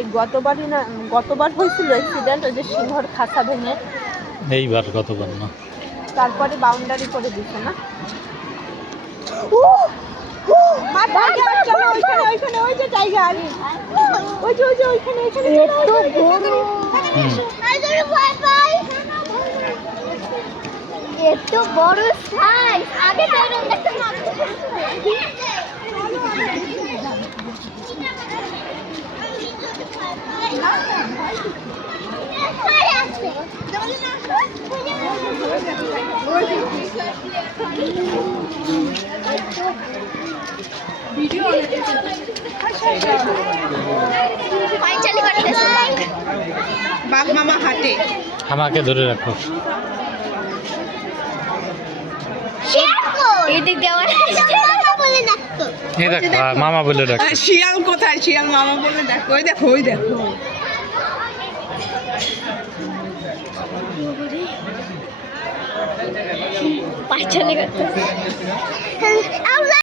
এই গতবার হয়েছিল অ্যাক্সিডেন্ট, ওই যে সিংহর খাঁচা ভেঙে। এইবার গতবার না, তারপরে বাউন্ডারি করে দিছে না। ওই যে টাইগার, ওই যে ওইখানে এত বড় সাইজ, আগে বাঘ মামা হাটে। আমাকে ধরে রাখো। এদিক দিয়ে আমার মামা বলে ডাকতো। এই দেখো মামা বলে ডাকো। শিয়াল কোথায়? শিয়াল মামা বলে দেখো, ওই দেখো ওই দেখো। পাঁচ চলে গেছে।